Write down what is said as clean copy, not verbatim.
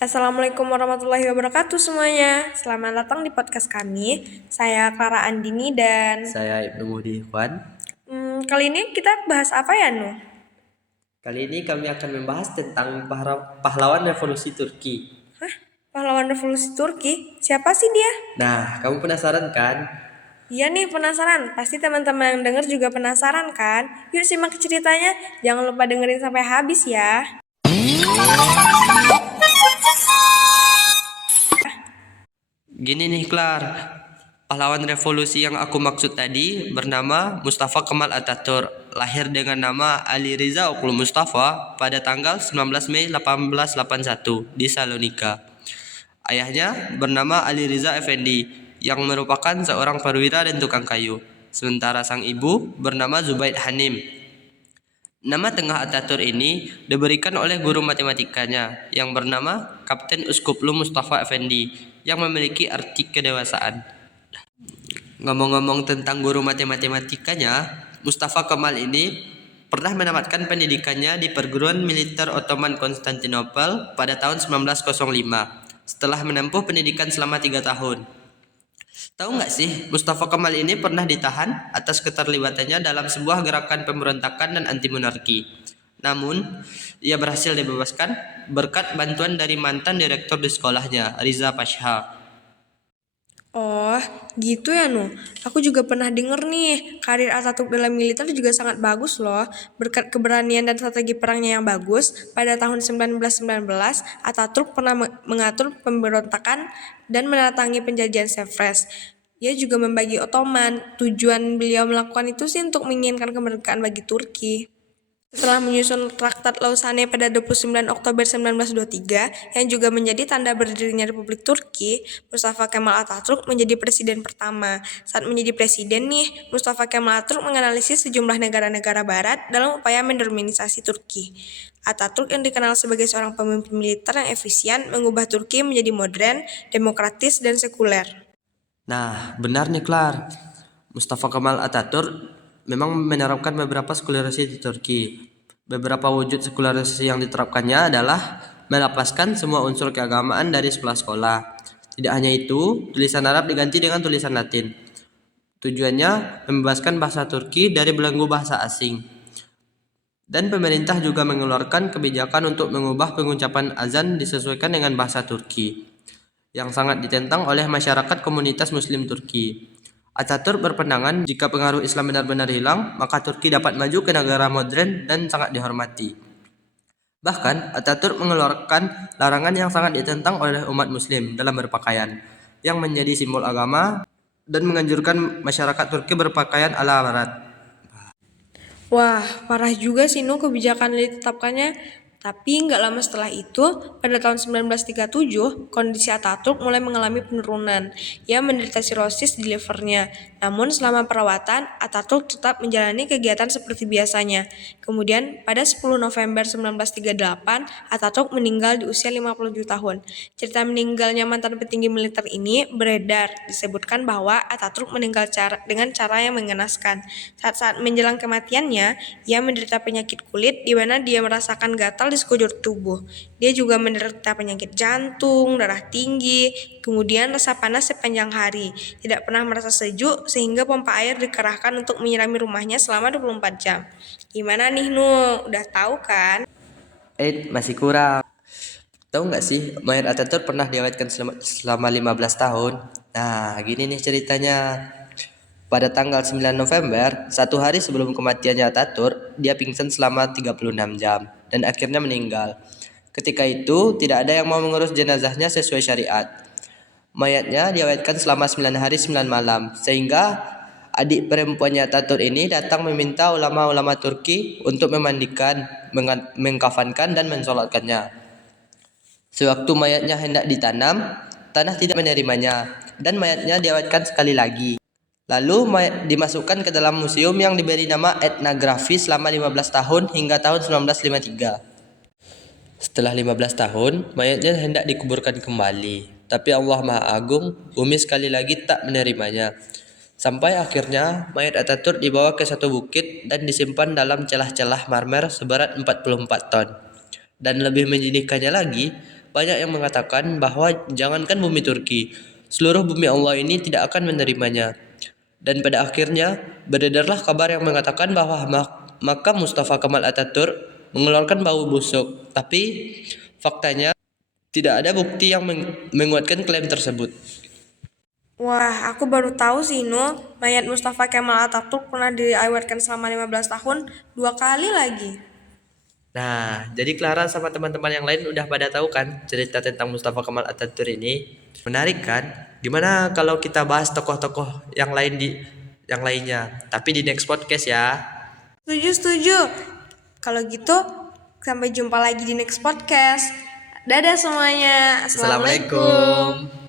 Assalamualaikum warahmatullahi wabarakatuh semuanya. Selamat datang di podcast kami. Saya Clara Andini dan Saya Ibnu Muhdi Ikhwan. kali ini kita bahas apa ya, Nu? Kali ini kami akan membahas tentang pahlawan revolusi Turki. Pahlawan revolusi Turki? Siapa sih dia? Nah, kamu penasaran kan? Iya nih, penasaran. Pasti teman-teman yang denger juga penasaran kan? Yuk simak ceritanya. Jangan lupa dengerin sampai habis ya. Gini nih, Klar. Pahlawan revolusi yang aku maksud tadi bernama Mustafa Kemal Atatürk. Lahir dengan nama Ali Riza Okul Mustafa pada tanggal 19 Mei 1881 di Salonika. Ayahnya bernama Ali Riza Effendi yang merupakan seorang perwira dan tukang kayu. Sementara sang ibu bernama Zubaid Hanim. Nama tengah Atatürk ini diberikan oleh guru matematikanya yang bernama Kapten Uskuplu Mustafa Effendi yang memiliki arti kedewasaan. Ngomong-ngomong tentang guru matematikanya, Mustafa Kemal ini pernah menamatkan pendidikannya di perguruan militer Ottoman Konstantinopel pada tahun 1905 setelah menempuh pendidikan selama 3 tahun. Tahu nggak sih, Mustafa Kemal ini pernah ditahan atas keterlibatannya dalam sebuah gerakan pemberontakan dan anti monarki. Namun, ia berhasil dibebaskan berkat bantuan dari mantan direktur di sekolahnya, Riza Pasha. Oh, gitu ya, Nu. Aku juga pernah denger nih, karir Atatürk dalam militer juga sangat bagus loh. Berkat keberanian dan strategi perangnya yang bagus, pada tahun 1919, Atatürk pernah mengatur pemberontakan dan mendatangi penjajahan Sevres. Dia juga membagi Ottoman. Tujuan beliau melakukan itu sih untuk menginginkan kemerdekaan bagi Turki. Setelah menyusun Traktat Lausanne pada 29 Oktober 1923, yang juga menjadi tanda berdirinya Republik Turki, Mustafa Kemal Atatürk menjadi presiden pertama. Saat menjadi presiden nih, Mustafa Kemal Atatürk menganalisis sejumlah negara-negara barat dalam upaya mendominisasi Turki. Atatürk yang dikenal sebagai seorang pemimpin militer yang efisien, mengubah Turki menjadi modern, demokratis, dan sekuler. Nah, benar nih, Klar. Mustafa Kemal Atatürk memang menerapkan beberapa sekularisasi di Turki. Beberapa wujud sekularisasi yang diterapkannya adalah melepaskan semua unsur keagamaan dari sekolah-sekolah. Tidak hanya itu, tulisan Arab diganti dengan tulisan Latin. Tujuannya membebaskan bahasa Turki dari belenggu bahasa asing. Dan pemerintah juga mengeluarkan kebijakan untuk mengubah pengucapan azan disesuaikan dengan bahasa Turki, yang sangat ditentang oleh masyarakat komunitas Muslim Turki. Atatürk berpandangan jika pengaruh Islam benar-benar hilang, maka Turki dapat maju ke negara modern dan sangat dihormati. Bahkan, Atatürk mengeluarkan larangan yang sangat ditentang oleh umat Muslim dalam berpakaian, yang menjadi simbol agama dan menganjurkan masyarakat Turki berpakaian ala barat. Wah, parah juga sih Nu kebijakan yang ditetapkannya. Tapi nggak lama setelah itu, pada tahun 1937, kondisi Atatürk mulai mengalami penurunan. Ia menderita sirosis di livernya. Namun selama perawatan, Atatürk tetap menjalani kegiatan seperti biasanya. Kemudian, pada 10 November 1938, Atatürk meninggal di usia 57 tahun. Cerita meninggalnya mantan petinggi militer ini beredar. Disebutkan bahwa Atatürk meninggal dengan cara yang mengenaskan. Saat-saat menjelang kematiannya, ia menderita penyakit kulit di mana dia merasakan gatal di sekujur tubuh. Dia juga menderita penyakit jantung, darah tinggi, kemudian rasa panas sepanjang hari. Tidak pernah merasa sejuk sehingga pompa air dikerahkan untuk menyirami rumahnya selama 24 jam. Gimana nih Nu? Udah tahu kan? Masih kurang. Tahu nggak sih, mayat Atatürk pernah diawetkan selama 15 tahun. Nah, gini nih ceritanya. Pada tanggal 9 November, satu hari sebelum kematiannya Atatürk, dia pingsan selama 36 jam dan akhirnya meninggal. Ketika itu, tidak ada yang mau mengurus jenazahnya sesuai syariat. Mayatnya diawetkan selama 9 hari 9 malam, sehingga adik perempuannya Atatürk ini datang meminta ulama-ulama Turki untuk memandikan, mengkafankan dan mensolatkannya. Sewaktu mayatnya hendak ditanam, tanah tidak menerimanya dan mayatnya diawetkan sekali lagi. Lalu dimasukkan ke dalam museum yang diberi nama etnografi selama 15 tahun hingga tahun 1953. Setelah 15 tahun, mayatnya hendak dikuburkan kembali. Tapi Allah Maha Agung, bumi sekali lagi tak menerimanya. Sampai akhirnya mayat Atatürk dibawa ke satu bukit dan disimpan dalam celah-celah marmer seberat 44 ton. Dan lebih menyedihkannya lagi, banyak yang mengatakan bahwa jangankan bumi Turki, seluruh bumi Allah ini tidak akan menerimanya. Dan pada akhirnya beredarlah kabar yang mengatakan bahwa makam Mustafa Kemal Atatürk mengeluarkan bau busuk. Tapi faktanya tidak ada bukti yang menguatkan klaim tersebut. Wah, aku baru tahu sih, mayat Mustafa Kemal Atatürk pernah diawetkan selama 15 tahun, 2 kali lagi. Nah, jadi Clara sama teman-teman yang lain udah pada tahu kan cerita tentang Mustafa Kemal Atatürk ini? Menarik kan? Gimana kalau kita bahas tokoh-tokoh yang lainnya, tapi di next podcast ya. Setuju, setuju. Kalau gitu, sampai jumpa lagi di next podcast. Dadah semuanya. Assalamualaikum. Assalamualaikum.